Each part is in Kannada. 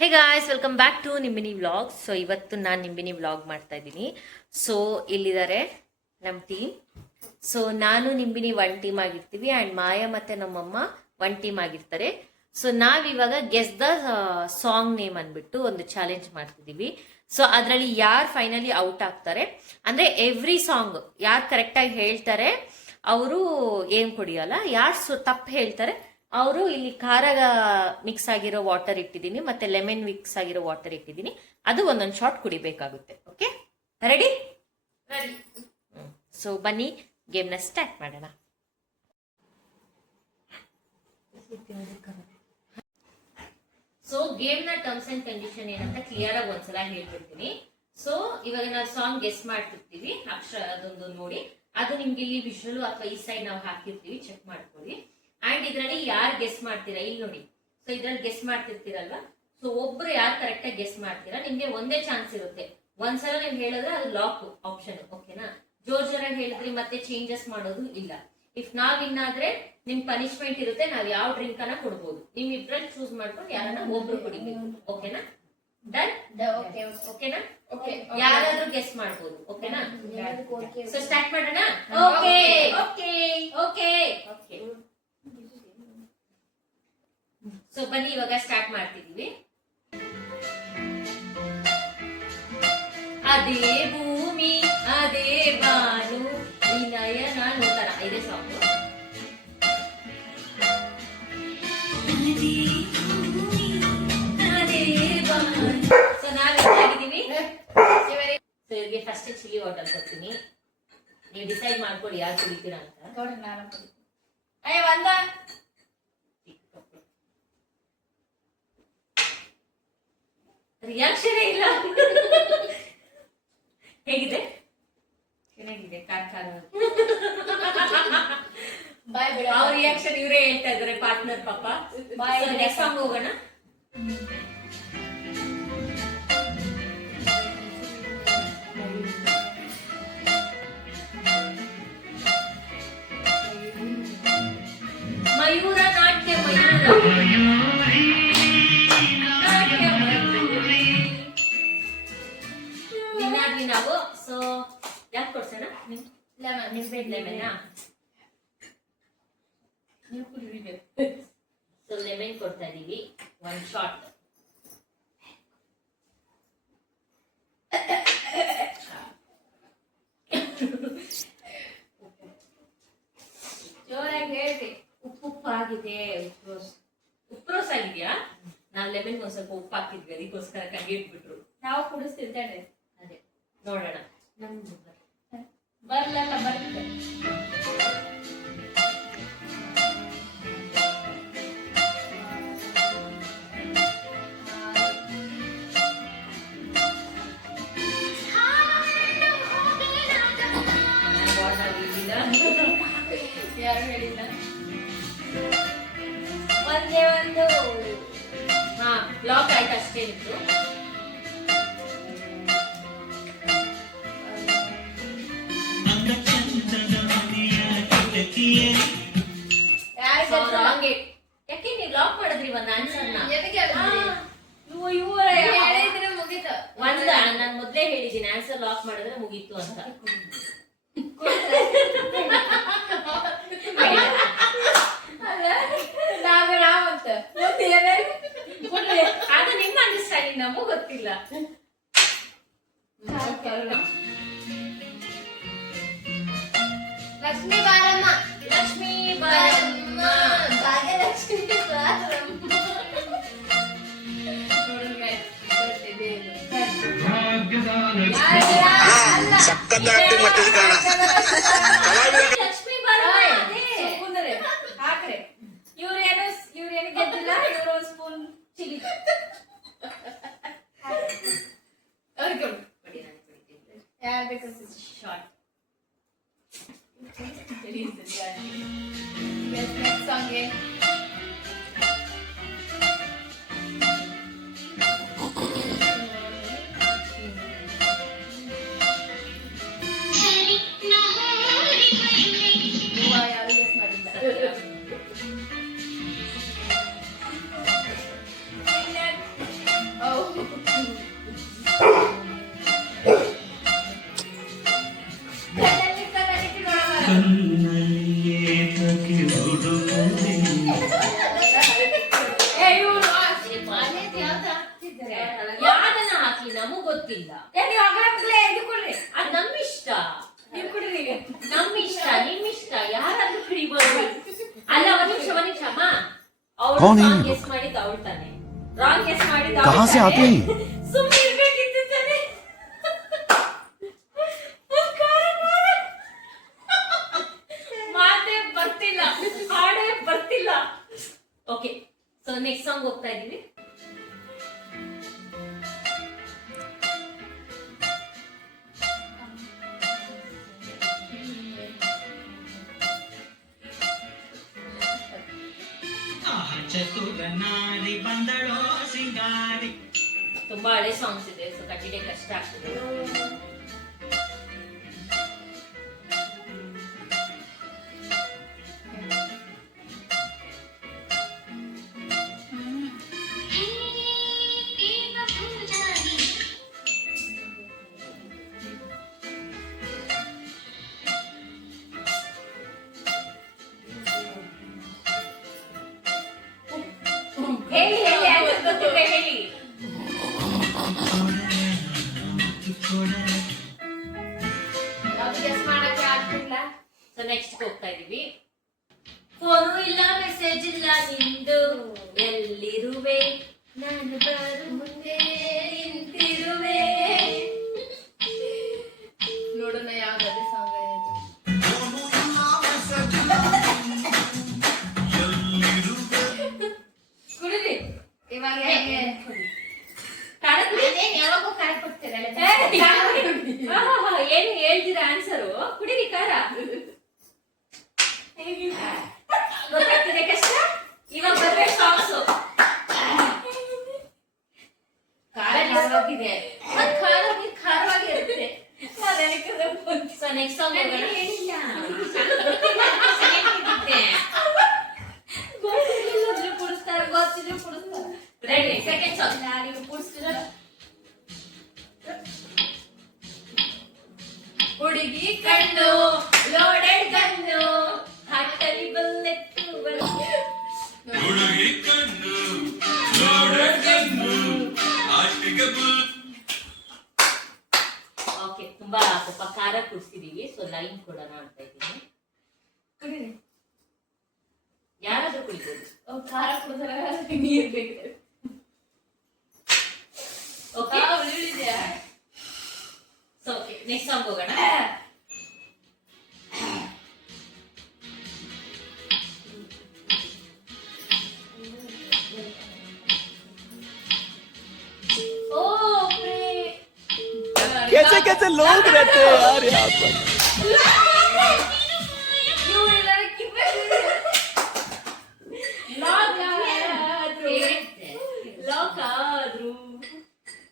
Hey guys, welcome back to Nimbini vlog. So ಇವತ್ತು ನಾನು ನಿಂಬಿನಿ ವ್ಲಾಗ್ ಮಾಡ್ತಾ ಇದ್ದೀನಿ. ಸೊ ಇಲ್ಲಿದ್ದಾರೆ ನಮ್ಮ ಟೀಮ್. ಸೊ ನಾನು ನಿಂಬಿನಿ ಒನ್ ಟೀಮ್ ಆಗಿರ್ತೀವಿ ಆ್ಯಂಡ್ ಮಾಯಾ ಮತ್ತು ನಮ್ಮಮ್ಮ ಒನ್ ಟೀಮ್ ಆಗಿರ್ತಾರೆ. ಸೊ ನಾವಿವಾಗ ಗೆಸ್ ದ ಸಾಂಗ್ ನೇಮ್ ಅಂದ್ಬಿಟ್ಟು ಒಂದು ಚಾಲೆಂಜ್ ಮಾಡ್ತಿದ್ದೀವಿ. ಸೊ ಅದರಲ್ಲಿ ಯಾರು ಫೈನಲಿ ಔಟ್ ಆಗ್ತಾರೆ, ಅಂದರೆ ಎವ್ರಿ ಸಾಂಗ್ ಯಾರು ಕರೆಕ್ಟಾಗಿ ಹೇಳ್ತಾರೆ ಅವರು ಏನು ಕುಡಿಯಲ್ಲ, ಯಾರು ತಪ್ಪು ಹೇಳ್ತಾರೆ ಅವರು ಇಲ್ಲಿ ಖಾರ ಮಿಕ್ಸ್ ಆಗಿರೋ ವಾಟರ್ ಇಟ್ಟಿದ್ದೀನಿ ಮತ್ತೆ ಲೆಮನ್ ಮಿಕ್ಸ್ ಆಗಿರೋ ವಾಟರ್ ಇಟ್ಟಿದ್ದೀನಿ, ಅದು ಒಂದೊಂದು ಶಾಟ್ ಕುಡಿಬೇಕಾಗುತ್ತೆ. Okay, ready? ಸೊ ಬನ್ನಿ ಗೇಮ್ನ ಸ್ಟಾರ್ಟ್ ಮಾಡೋಣ. ಸೊ ಗೇಮ್ನ ಟರ್ಮ್ಸ್ ಅಂಡ್ ಕಂಡೀಷನ್ ಏನಂತ ಕ್ಲಿಯರ್ ಆಗಿ ಒಂದ್ಸಲ ಹೇಳ್ಬಿಡ್ತೀನಿ. ಸೊ ಇವಾಗ ನಾವು ಸಾಂಗ್ ಗೆಸ್ ಮಾಡ್ತಿರ್ತೀವಿ, ಅಕ್ಷರ ಅದೊಂದು ನೋಡಿ, ಅದು ನಿಮ್ಗೆ ಇಲ್ಲಿ ವಿಷುವಲ್ ಅಥವಾ ಈ ಸೈಡ್ ನಾವು ಹಾಕಿರ್ತೀವಿ, ಚೆಕ್ ಮಾಡ್ಕೊಳ್ಳಿ. ಅಂಡ್ ಇದ್ರಲ್ಲಿ ಯಾರು ಗೆಸ್ ಮಾಡ್ತೀರಾ ಇಲ್ಲಿ ನೋಡಿ. ಸೊ ಇದ್ರಲ್ಲಿ ಗೆಸ್ ಮಾಡ್ತಿರ್ತೀರಲ್ವಾ, ಸೊ ಒಬ್ರು ಯಾರು ಕರೆಕ್ಟ್ ಆಗಿ ಗೆಸ್ ಮಾಡ್ತೀರಾ ನಿಮ್ಗೆ ಒಂದೇ ಚಾನ್ಸ್ ಇರುತ್ತೆ. ಒಂದ್ಸಲ ನೀವು ಹೇಳಿದ್ರೆ ಅದು ಲಾಕ್ ಆಪ್ಷನ್, ಓಕೆನಾ? ಜೋರಾಗಿ ಹೇಳಿದ್ರಿ ಮತ್ತೆ ಚೇಂಜಸ್ ಮಾಡೋದು ಇಲ್ಲ. ಇಫ್ ನಾವ್ ವಿನ್ ಆದ್ರೆ ನಿಮ್ ಪನಿಷ್ಮೆಂಟ್ ಇರುತ್ತೆ, ನಾವ್ ಯಾವ ಡ್ರಿಂಕ್ ಅನ್ನ ಕೊಡ್ಬೋದು, ನಿಮ್ ಇಬ್ರಲ್ಲಿ ಚೂಸ್ ಮಾಡ್ಕೊಂಡು ಯಾರನ್ನ ಒಬ್ರು ಕುಡಿಬೇಕು. ಓಕೆನಾ? ಡನ್? ಓಕೆನಾ? ಯಾರಾದ್ರೂ ಗೆಸ್ ಮಾಡ್ಬೋದು. ಓಕೆನಾ? ಸೊ ಸ್ಟಾರ್ಟ್ ಮಾಡೋಣ. Okay okay okay okay so ಬನ್ನಿ ಇವಾಗ ಸ್ಟಾರ್ಟ್ ಮಾಡ್ತಿದೀವಿ. ಅದೇ ಭೂಮಿ ಅದೇ ಬಾನು ವಿನಯನ ನೋಡ್ತಾರ, ಇದೇ ಸಾಂಗ್. ಸೊ ನಾವಿದ್ದೀವಿ. ಸೊ ಇವ್ರಿಗೆ ಫಸ್ಟ್ ಚಿಲ್ಲಿ ವಾಟರ್ ಕೊಡ್ತೀನಿ, ನೀವು ಡಿಸೈಡ್ ಮಾಡ್ಕೊಡಿ ಯಾರು ಕುಡಿತೀರಾ ಅಂತ. ರಿಯಾಕ್ಷನ್ ಇಲ್ಲ. ಹೇಗಿದೆ? ಚೆನ್ನಾಗಿದೆ. ಅವ್ರ ರಿಯಾಕ್ಷನ್ ಇವರೇ ಹೇಳ್ತಾ ಇದಾರೆ, ಪಾರ್ಟ್ನರ್ ಪಾಪ. ನೆಕ್ಸ್ಟ್ ಸಾಂಗ್ ಹೋಗೋಣ. ಮಯೂರ ನಾಟ್ಯ ನಾವು. ಸೊ ಯಾಕೆ ಕೊಡ್ಸೋಣ? ಲೆಮನ್. ಸೊ ಲೆಮನ್ ಕೊಡ್ತಾ ಇದೀವಿ, ಒನ್ ಶಾಟ್. ಜೋರಾಗಿ ಹೇಳ್ರಿ. ಉಪ್ಪು ಆಗಿದೆ, ಉಪ್ರೋಸ್ ಆಗಿದ್ಯಾ? ನಾವು ಲೆಮನ್ ಒಂದ್ ಸ್ವಲ್ಪ ಉಪ್ಪು ಹಾಕಿದ್ವಿ, ಅದಕ್ಕೋಸ್ಕರ ಕಂಡು ಇಟ್ಬಿಟ್ರು. ನಾವು ಕುಡಿಸ್ತಿರ್ತೇನೆ. ಅದೇ ನೋಡೋಣ. ನಮ್ದು ಬರ್ಲಲ್ಲ ಬರ್ತದೆ. ಯಾರು ಹೇಳಿಲ್ಲ? ಒಂದೇ ಒಂದು ಬ್ಲಾಕ್ ಆಯ್ತು ಅಷ್ಟೇ ಇತ್ತು. ಯಾಕೆ ನೀವು ಲಾಕ್ ಮಾಡಿದ್ರಿ ಒಂದು ಆನ್ಸರ್ನ? ಹೇಳಿದ್ರೆ ಮುಗೀತು. ನಾನು ಮೊದಲೇ ಹೇಳಿದ್ದೀನಿ, ಆನ್ಸರ್ ಲಾಕ್ ಮಾಡಿದ್ರೆ ಮುಗೀತು ಅಂತ. ಅದು ನಿಮ್ಮ ಅಂಡರ್ಸ್ಟ್ಯಾಂಡಿಂಗ್, ನಮಗೂ ಗೊತ್ತಿಲ್ಲ. ಲಕ್ಷ್ಮೀ ಬಾರಮ್ಮ, ಲಕ್ಷ್ಮೀ ಬಾರಮ್ಮ, ಭಾಗ್ಯಲಕ್ಷ್ಮೀ ಬಾರಮ್ಮ. ಲಕ್ಷ್ಮೀ ಬಾರಮ್ಮ ಹಾಕ್ರೆ. ಇವ್ರೇನು ಗೆದ್ದಿಲ್ಲ, ಇವ್ರು ಒಂದು ಸ್ಪೂನ್ ಚಿಲ್ಲಿ. ಯಾರು ಬೇಕು ಶಾರ್ಟ್. Next song again. ಗೊತ್ತಿಲ್ಲ. ಅದ್ ನಮ್ ಇಷ್ಟ, ನಮ್ ಇಷ್ಟ, ನಿಮ್ ಇಷ್ಟ, ಯಾರಾದ್ರೂ ಕುಡಿಬೋದು. ಅಲ್ಲ ಒಂದ್ ನಿಮಿಷ ಅಮ್ಮ, ಅವ್ರು ರಾಂಗ್ ಗೆಸ್ ಮಾಡಿದ್ದು ಅವಳು ತಾನೆ, ರಾಂಗ್ ಗೆಸ್ ಮಾಡಿದ್ದು ಸುಮ್ಮನೆ ಇರ್ಬೇಕಿತ್ತು ತಾನೆ. ಮಾತೇ ಬರ್ತಿಲ್ಲ, ಹಾಡೇ ಬರ್ತಿಲ್ಲ. ಓಕೆ, ಸೊ ನೆಕ್ಸ್ಟ್ ಸಾಂಗ್ ಹೋಗ್ತಾ ಇದೀವಿ. ಚತುರ ನಾರಿ ಬಂದಳೋ ಸಿಂಗಾರಿ. ತುಂಬಾ ಹಳೆ ಸಾಂಗ್ಸ್ ಇದೆ, ಸೊ ಕಟ್ಟಿಡೆ ಕಷ್ಟ ಆಗ್ತದೆ. ಹೇಳಿ ಹೇಳಿ, ಆನ್ಸರ್ ಗೊತ್ತಿದ್ರೆ ಹೇಳಿ. ಗೆಸ್ ಮಾಡಕ್ಕೆ ಆಗ್ತಿಲ್ಲ. ಸೊ ನೆಕ್ಸ್ಟ್ ಹೋಗ್ತಾ ಇದೀವಿ. ಫೋನು ಇಲ್ಲ, ಮೆಸೇಜ್ ಇಲ್ಲ ನಿಂದು, ಎಲ್ಲಿರುವೆ ನಾನು ಬರು ಮುಂದೆ ನಿಂತಿರುವೆ. ನೋಡೋಣ ಯಾವ್ದಾದ್ರು ಸಾಂಗ್ ಕುಡಿರಿ ಇವಾಗ. ಯಾವಾಗೂ ಖಾರ ಕೊಡ್ತೀರಾ? ಏನು ಹೇಳ್ತೀರಾ ಆನ್ಸರು? ಕುಡಿರಿ ಖಾರ. ಗೊತ್ತಾಗ್ತಿದೆ ಕಷ್ಟ. ಇವಾಗ ಬರ್ಬೇಕು ಸಾಂಗ್ಸು. ಖಾರ ಹೋಗಿದೆ, ಖಾರವಾಗಿ ಇರುತ್ತೆ. ಸೊ ನೆಕ್ಸ್ಟ್ ಸಾಂಗ್ ಹೇಳಿಲ್ಲ, ಗೊತ್ತಿದ್ರು ಕುಡಿಸ್ತಾರೆ, ಗೊತ್ತಿದ್ರು ಕುಡಿಸ್ತಾರೆ. Ready, second song. ಯಾರಿಗೂ ಕುಡಿಸ್ತಿರೋ ಹುಡುಗಿ ಕಣ್ಣು, ಲೋಡೆಡ್ ಗನ್ನು, ಹಟ್ಟಲಿ ಬಲ್ಲೆತ್ತು ಹುಡುಗಿ ಕಣ್ಣು, ಲೋಡೆಡ್ ಗನ್ನು, ಆಟಿಗೆ ಬುಲ್. ಓಕೆ, ತುಂಬಾ ಸ್ವಲ್ಪ ಖಾರ ಕುಡಿಸಿದೀವಿ, ಸೊ ಲೈನ್ ಕೊಡೋಣ ಅಂತ ಇದ್ದೀನಿ. ಕುಡಿರಿ. ಯಾರಾದ್ರೂ ಕುಡಿಬೋದು. ಖಾರ ಕುಡಿದ್ರೆ ನೀರ್ ಬೇಕು. ಓಕೆ, ಸೊ ನೆಕ್ಸ್ಟ್ ಸಾಂಗ್ ಹೋಗೋಣ. कैसे कैसे लोग रहते हैं यार यहाँ पर.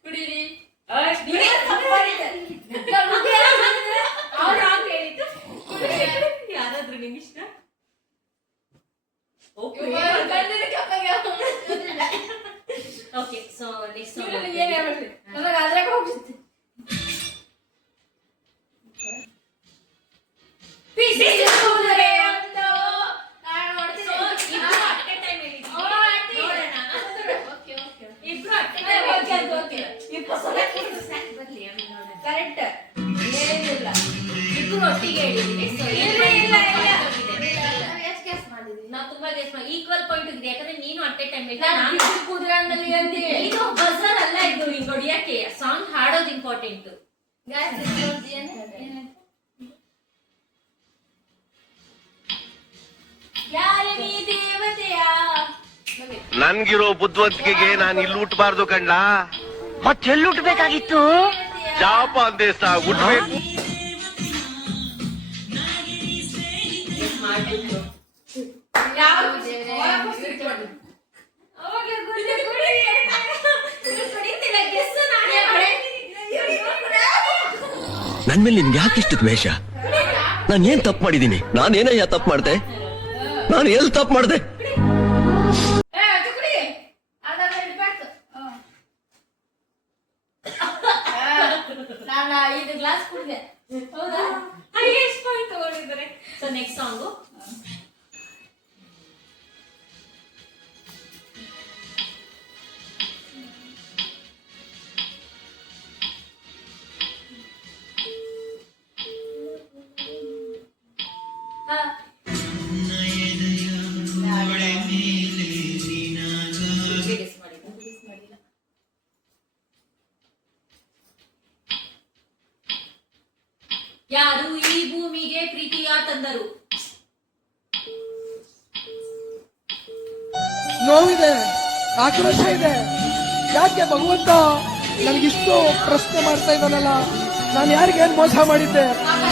ಕುಡಿರಿ. ಯಾರಾದ್ರೂ ನಿಮ್ ಇಷ್ಟ. ಓಕೆ, ಸೊ ನೆಕ್ಸ್ಟ್ ಅದ್ರಾಗ ಹೋಗ್ಬಿಡುತ್ತೆ. ಕರೆಕ್ಟ್, ಏನಿಲ್ಲ, ಇಬ್ರು ಒಟ್ಟಿಗೆ ಹೇಳಿದೀವಿ. ಸೊ ನಾವು ತುಂಬಾ ಗೆಸ್ ಮಾಡಿ ಈಕ್ವಲ್ ಪಾಯಿಂಟ್ ಇದೆ, ಯಾಕಂದ್ರೆ ನೀನು ಅಟ್ ಎ ಟೈಮ್ ಇದು ಬಜರ್ ಅಲ್ಲ, ಇದು ಹಿಂಗ್ ಹೊಡಿಯಕ್ಕೆ ಸಾಂಗ್ ಹಾಡೋದು ಇಂಪಾರ್ಟೆಂಟ್. ಯಾರೇ ದೇವತೆಯ ನನ್ಗಿರೋ ಬುದ್ಧಿವಂತಿಕೆಗೆ ನಾನು ಇಲ್ಲಿ ಹುಟ್ಟಬಾರ್ದು ಕಂಡ, ಮತ್ತೆಲ್ಲಿ ಹುಟ್ಟಬೇಕಾಗಿತ್ತು? ಜಾಪಾನ್ ದೇಶ ಹುಟ್ಟಬೇಕು. ನನ್ ಮೇಲೆ ನಿನ್ಗೆ ಯಾಕೆ ಇಷ್ಟು ದ್ವೇಷ? ನಾನು ಏನ್ ತಪ್ಪು ಮಾಡಿದೀನಿ? ನಾನೇನಯ್ಯ ತಪ್ಪು ಮಾಡ್ದೆ? ನಾನು ಎಲ್ಲಿ ತಪ್ಪು ಮಾಡ್ದೆ? ನಾನು 5 ಗ್ಲಾಸ್ ಕುಡಿದೆ. ಹೌದಾ? ಹೈಯೆಸ್ಟ್ ಪಾಯಿಂಟ್ ತಗೊಂಡಿದ್ದಾರೆ. So next song. ಯಾರು ಈ ಭೂಮಿಗೆ ಪ್ರೀತಿಯ ತಂದರು? ನೋವಿದೆ, ಆಕ್ರೋಶ ಇದೆ. ಯಾಕೆ ಭಗವಂತ ನನಗಿಷ್ಟು ಪ್ರಶ್ನೆ ಮಾಡ್ತಾ ಇದ್ದಾನಲ್ಲ? ನಾನು ಯಾರಿಗೇನ್ ಮೋಸ ಮಾಡಿದ್ದೆ?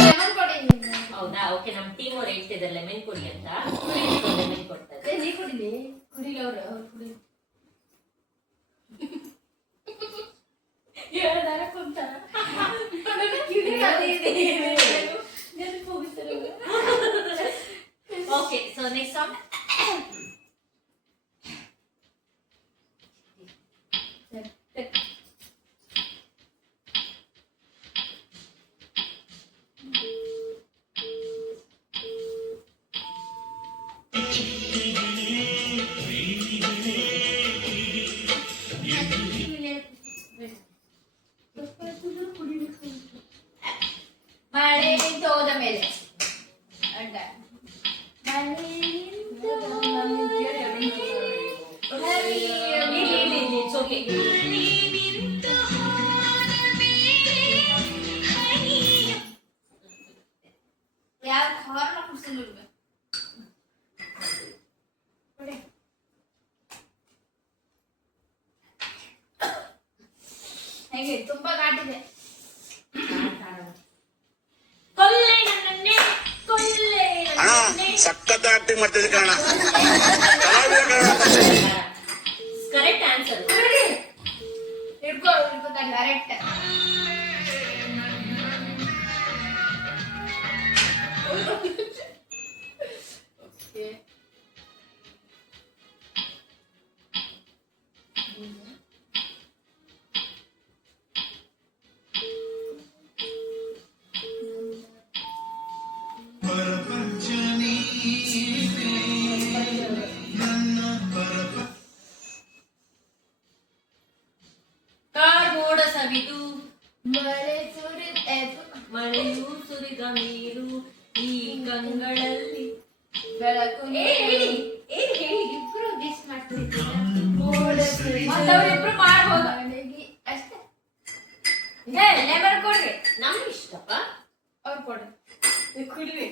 ಲೆಮನ್ ಕೊಡಿ ನೀನು. ಹೌದಾ? ಓಕೆ, ನಮ್ ಟೀಮ್ ಅವ್ರು ಹೇಳ್ತಿದ್ದಾರೆ ಲೆಮನ್ ಕೊಡಿ ಅಂತ. ಲೆಮನ್ ಕೊಡ್ತಾರೆ. ಏ, ನೀ ಕುಡಿಲಿ ಕುಡಿಲಿ ಅವ್ರು ಕುಡಿ ಹೇಳ್ದಾರ ಕುಂತಾರ ಓಕೆ, ಸೊ ನೆಕ್ಸ್ಟ್ ಸಾಂಗ್. ಮಳೆ ನಿಂತು ಹೋದ ಮೇಲೆ ಅಡ್ಡ ಮಳೆ ನಿಂತು It's okay. ಯಾವ ಹಾರ್ನ ಕುಡ್ಸಲು ಹೇಗೆ ತುಂಬಾ ಘಾಟಿದೆ. ಕೊಲ್ಲೆ ನನ್ನನ್ನೇ, ಕೊಲ್ಲೆ ನನ್ನನ್ನೇ. ಸಖತ್ ಆಕ್ಟಿಂಗ್ ಮಾಡ್ತಿದ್ದೆ ಕಾರಣ ಕರೆಕ್ಟ್ ಆನ್ಸರ್. ಹಿಡ್ಕೊ ಕರೆಕ್ಟ್. ಕಾಡ್ಮೋಡ ಸವಿದು ಮಳೆ ಸುರಿದು ಮಳೆಯೂ ಸುರಿದ ನೀರು ಈ ಕಂಗಳಲ್ಲಿ. ಬೆಳಕು ಹೇಳಿ ಇಬ್ರು ಗೆಸ್ ಮಾಡ್ತಿದ್ದೀರಾ? ಮತ್ತವ್ರಿಬ್ರು ಮಾಡ್ಬೋದು ಅಷ್ಟೇ. ಲೆಮನ್ ಕೊಡ್ರಿ, ನಮ್ಗೆ ಇಷ್ಟಪ್ಪ. ಅವ್ರು ಕೊಡ್ರಿ ಕುಡ್ರಿ.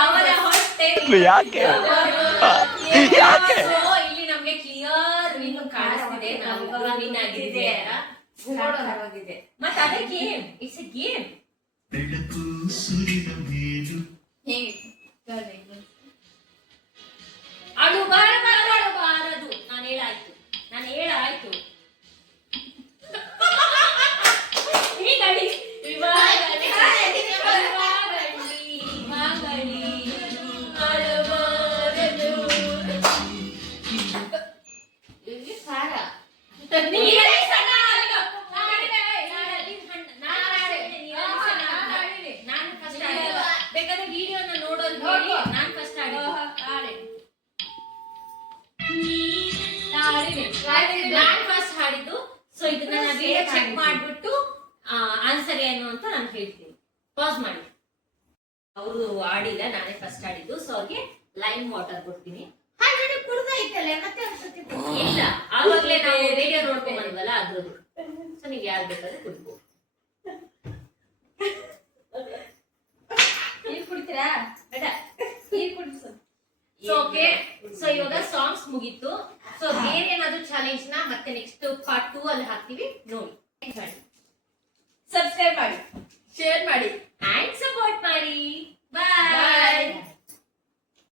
ಅವರ ಹೊಟ್ಟೆ ಯಾಕೆ? ಯಾಕೆ? So, ಇಲ್ಲಿ ನಮ್ಗೆ ಕ್ಲಿಯರ್ ವಿನ್ ಕಾಣಿಸ್ತಿದೆ. ನಾವು ವಿನ್ ಆಗಿದ್ದೀವಿ ಅಂತ. ಮತ್ತೆ ಅದೇ ಗೇಮ್, ಇಟ್ಸ್ ಎ ಗೇಮ್. ಬೆಳಕು ಸುರಿದ ಮೇಲು ಅಳುಬಾರದು. ನಾನು ಹೇಳಾಯ್ತು. ಹೀಗಳಿ ವಿವಾಹದಲ್ಲಿ ಮಗಳಿ ಅಳುಬಾರದು. ಇಲ್ಲಿ ಸಾರ ನೀರೇ ಸಣ್ಣ ಅಲ್ಲ. ನಾನು ಫಸ್ಟ್ ಆಡಿದ್ದು. ಬೇಕಾದ್ರೆ ವಿಡಿಯೋನ ನೋಡೋದು ನೋಡಿ. ನಾನು ಫಸ್ಟ್ ಆಡಿದ್ದು. ನಾನ್ ಫಸ್ಟ್ ಹಾಡಿದ್ದು. ಸೊ ಇದನ್ನ ನಾನು ವಿಡಿಯೋ ಚೆಕ್ ಮಾಡ್ಬಿಟ್ಟು ಆನ್ಸರ್ ಏನು ಅಂತ ನಾನು ಹೇಳ್ತೀನಿ. ಪಾಸ್ ಮಾಡಿ. ಅವರು ಆಡಿಲ್ಲ, ನಾನೇ ಫಸ್ಟ್ ಆಡಿದ್ದು. ಸೊ ಅವ್ರಿಗೆ ಲೈಮ್ ವಾಟರ್ ಕೊಡ್ತೀನಿ. ಇಲ್ಲ, ಆವಾಗ್ಲೇ ನಾವು ವಿಡಿಯೋ ನೋಡ್ಕೊಂಡ್ ಬಂದ್ವಲ್ಲ ಅದ್ರದ್ದು. ಸೊ ನೀವ್ ಯಾರು ಬೇಕಾದ್ರೆ ಕುಡ್ಬೋದು. ನೀರ್ ಕುಡಿತೀರಾ? ಬೇಡ. ನೀರ್ ಕುಡಿಸು. ಓಕೆ, ಸೊ ಇವಾಗ ಸಾಂಗ್ಸ್ ಮುಗೀತು. ಸೊ ಬೇರೆ ಏನಾದ್ರು ಚಾಲೆಂಜ್ ನ ಮತ್ತೆ ನೆಕ್ಸ್ಟ್ ಪಾರ್ಟ್ 2 ಅಲ್ಲಿ ಹಾಕ್ತಿವಿ, ನೋಡಿ. ಸಬ್ಸ್ಕ್ರೈಬ್ ಮಾಡಿ, ಶೇರ್ ಮಾಡಿ.